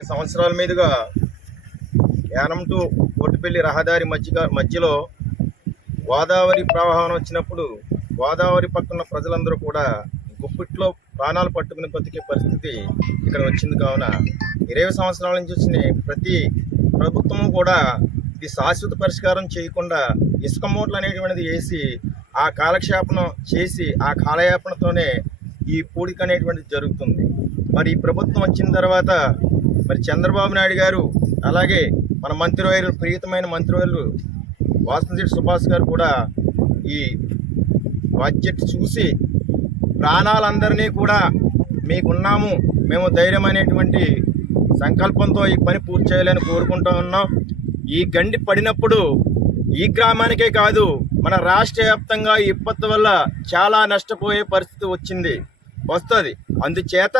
సంవత్సరాల మీదుగా యానం టు కోటిపల్లి రహదారి మధ్య మధ్యలో గోదావరి ప్రవాహం వచ్చినప్పుడు గోదావరి పక్కన ప్రజలందరూ కూడా గుప్పిట్లో ప్రాణాలు పట్టుకుని బతికే పరిస్థితి ఇక్కడ వచ్చింది కావున ఇరవై సంవత్సరాల నుంచి వచ్చిన ప్రతి ప్రభుత్వము కూడా ఇది శాశ్వత పరిష్కారం చేయకుండా ఇసుక మూటలు అనేటువంటిది వేసి ఆ కాలక్షేపణం చేసి ఆ కాలయాపనతోనే ఈ పూడిక అనేటువంటిది జరుగుతుంది. మరి ఈ ప్రభుత్వం వచ్చిన తర్వాత మరి చంద్రబాబు నాయుడు గారు అలాగే మన మంత్రివర్యులు ప్రియతమైన మంత్రివర్యులు వాసంశెట్టి సుభాష్ గారు కూడా ఈ బడ్జెట్ చూసి ప్రాణాలందరినీ కూడా మీకున్నాము మేము ధైర్యం అనేటువంటి సంకల్పంతో ఈ పని పూర్తి చేయాలని కోరుకుంటూ ఉన్నాం. ఈ గండి పడినప్పుడు ఈ గ్రామానికే కాదు మన రాష్ట్ర వ్యాప్తంగా ఈ విపత్తు వల్ల చాలా నష్టపోయే పరిస్థితి వచ్చింది వస్తుంది. అందుచేత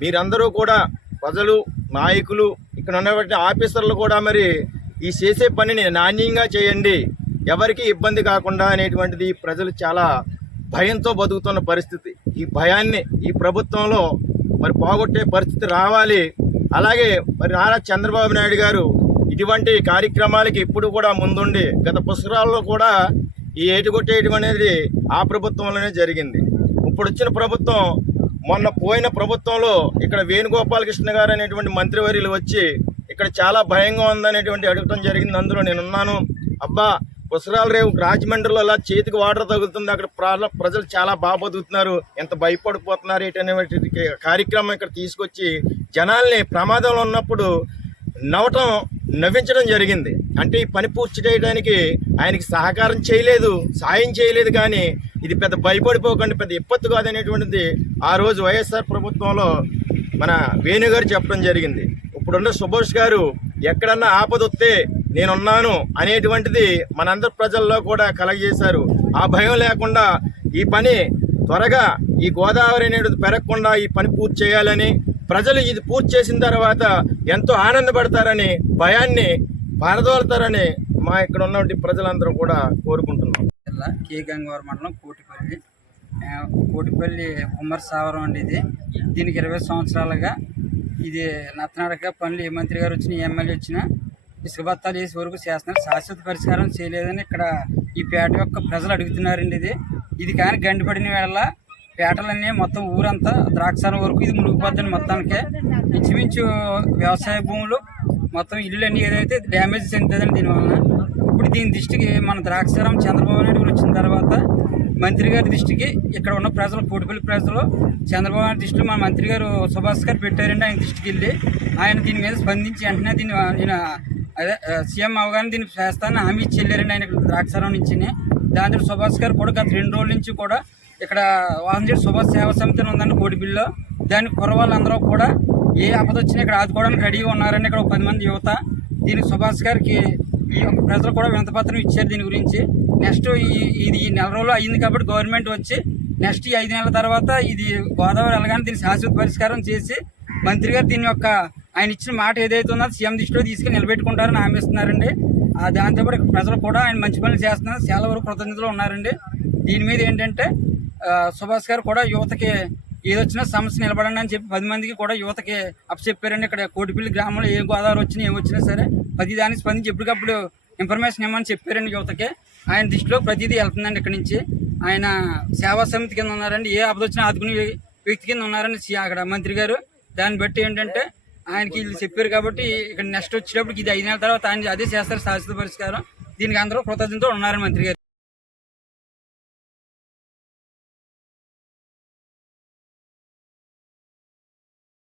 మీరందరూ కూడా ప్రజలు నాయకులు ఇక్కడ ఉన్నటువంటి ఆఫీసర్లు కూడా మరి ఈ చేసే పనిని నాణ్యంగా చేయండి. ఎవరికి ఇబ్బంది కాకుండా అనేటువంటిది ప్రజలు చాలా భయంతో బతుకుతున్న పరిస్థితి. ఈ భయాన్ని ఈ ప్రభుత్వంలో మరి పోగొట్టే పరిస్థితి రావాలి. అలాగే మరి నారా చంద్రబాబు నాయుడు గారు ఇటువంటి కార్యక్రమాలకి ఇప్పుడు కూడా ముందుండి గత పుస్తకాల్లో కూడా ఈ ఏటుకొట్టేయడం అనేది ఆ ప్రభుత్వంలోనే జరిగింది. ఇప్పుడు వచ్చిన ప్రభుత్వం మొన్న పోయిన ప్రభుత్వంలో ఇక్కడ వేణుగోపాలకృష్ణ గారు అనేటువంటి మంత్రివర్యులు వచ్చి ఇక్కడ చాలా భయంగా ఉందనేటువంటి అడగటం జరిగింది. అందులో నేను ఉన్నాను అబ్బా పుసరాల రేవు రాజమండ్రిలో అలా చేతికి వాటర్ తగులుతుంది. అక్కడ ప్రజలు చాలా బాగా బతుకుతున్నారు. ఎంత భయపడిపోతున్నారు ఏంటనేటువంటి కార్యక్రమం ఇక్కడ తీసుకొచ్చి జనాల్ని ప్రమాదంలో ఉన్నప్పుడు నవ్వటం నవ్వించడం జరిగింది. అంటే ఈ పని పూర్తి చేయడానికి ఆయనకి సహకారం చేయలేదు సాయం చేయలేదు కానీ ఇది పెద్ద భయపడిపోకండి పెద్ద ఇప్పత్తు కాదనేటువంటిది ఆ రోజు వైఎస్ఆర్ ప్రభుత్వంలో మన వేణుగారు చెప్పడం జరిగింది. ఇప్పుడున్న సుభాష్ గారు ఎక్కడన్నా ఆపద వస్తే నేనున్నాను అనేటువంటిది మనందరి ప్రజల్లో కూడా కలగజేశారు. ఆ భయం లేకుండా ఈ పని త్వరగా ఈ గోదావరి అనేది పెరగకుండా ఈ పని పూర్తి చేయాలని ప్రజలు ఇది పూర్తి చేసిన తర్వాత ఎంతో ఆనందపడతారని భయాన్ని పారదోలుతారని మా ఇక్కడ ఉన్నటువంటి ప్రజలందరూ కూడా కోరుకుంటున్నాం. జిల్లా కే గంగవరం మండలం కోటిపల్లి. కోటిపల్లి ఉమ్మర్ సావరం అండి ఇది. దీనికి ఇరవై సంవత్సరాలుగా ఇది నత్తనడక పనులు ఏ మంత్రి గారు వచ్చిన ఎమ్మెల్యే వచ్చినా ఇసుకబత్తాలు వేసే వరకు చేస్తున్నారు. శాశ్వత పరిష్కారం చేయలేదని ఇక్కడ ఈ పేట యొక్క ప్రజలు అడుగుతున్నారండి ఇది. ఇది కానీ గండిపడిన వేళ పేటలన్నీ మొత్తం ఊరంతా ద్రాక్షాల వరకు ఇది మునిగిపోద్దని మొత్తానికే. ఇంచుమించు వ్యవసాయ భూములు మొత్తం ఇల్లులన్నీ ఏదైతే డ్యామేజ్ చెందుతుందని దీనివల్ల ఇప్పుడు దీని దృష్టికి మన ద్రాక్షారం చంద్రబాబు నాయుడు వచ్చిన తర్వాత మంత్రి గారి దృష్టికి ఇక్కడ ఉన్న ప్రజలు కోటిపల్లి ప్రజలు చంద్రబాబు నాయుడు దృష్టిలో మన మంత్రి గారు సుభాష్ గారు పెట్టారండి ఆయన దృష్టికి వెళ్ళి ఆయన దీని మీద స్పందించి వెంటనే దీన్ని నేను అదే సీఎం అవగానే దీన్ని చేస్తానని హామీ ఇచ్చి వెళ్ళారండి ఆయన ద్రాక్షారం నుంచి దాంతో సుభాష్ గారు కూడా గత రెండు రోజుల నుంచి కూడా ఇక్కడ వాహనజేటి సుభాష్ సేవా సమితి ఉందండి కోడిపిల్లిలో. దాని కుర్రవాళ్ళందరూ కూడా ఏ ఆపద వచ్చినా ఇక్కడ ఆదుకోవడానికి రెడీగా ఉన్నారండి ఇక్కడ ఒక పది మంది యువత. దీనికి సుభాష్ గారికి ఈ యొక్క ప్రజలు కూడా వినతపత్రం ఇచ్చారు దీని గురించి. నెక్స్ట్ ఈ ఇది ఈ నెల రోజులు అయింది కాబట్టి గవర్నమెంట్ వచ్చి నెక్స్ట్ ఈ ఐదు నెలల తర్వాత ఇది గోదావరి వెళ్ళగానే దీన్ని శాశ్వత పరిష్కారం చేసి మంత్రి గారు దీని యొక్క ఆయన ఇచ్చిన మాట ఏదైతే ఉందో సీఎం దృష్టిలో తీసుకుని నిలబెట్టుకుంటారని హామీ ఆ దాంతోపాటు ప్రజలు కూడా ఆయన మంచి పనులు చేస్తున్నారు. చాలా వరకు కృతజ్ఞతలు ఉన్నారండి. దీని మీద ఏంటంటే సుభాష్ గారు కూడా యువతకి ఏదొచ్చినా సమస్య నిలబడండి అని చెప్పి పది మందికి కూడా యువతకి అప్పచెప్పారండి. ఇక్కడ కోటిపల్లి గ్రామంలో ఏ గోదావరి వచ్చినా ఏం వచ్చినా సరే ప్రతి దానికి స్పందించి ఎప్పటికప్పుడు ఇన్ఫర్మేషన్ ఇవ్వమని చెప్పారండి యువతకి. ఆయన దృష్టిలో ప్రతిదీ వెళ్తుందండి ఇక్కడ నుంచి. ఆయన సేవా సమితి కింద ఉన్నారండి. ఏ ఆపద వచ్చినా ఆదుకునే వ్యక్తి కింద ఉన్నారండి సి- అక్కడ మంత్రి గారు. దాన్ని బట్టి ఏంటంటే ఆయనకి వీళ్ళు చెప్పారు కాబట్టి ఇక్కడ నెక్స్ట్ వచ్చేటప్పుడు ఇది ఐదు నెలల తర్వాత ఆయన అదే చేస్తారు శాశ్వత పరిష్కారం. దీనికి అందరూ కృతజ్ఞతతో ఉన్నారని మంత్రి గారు.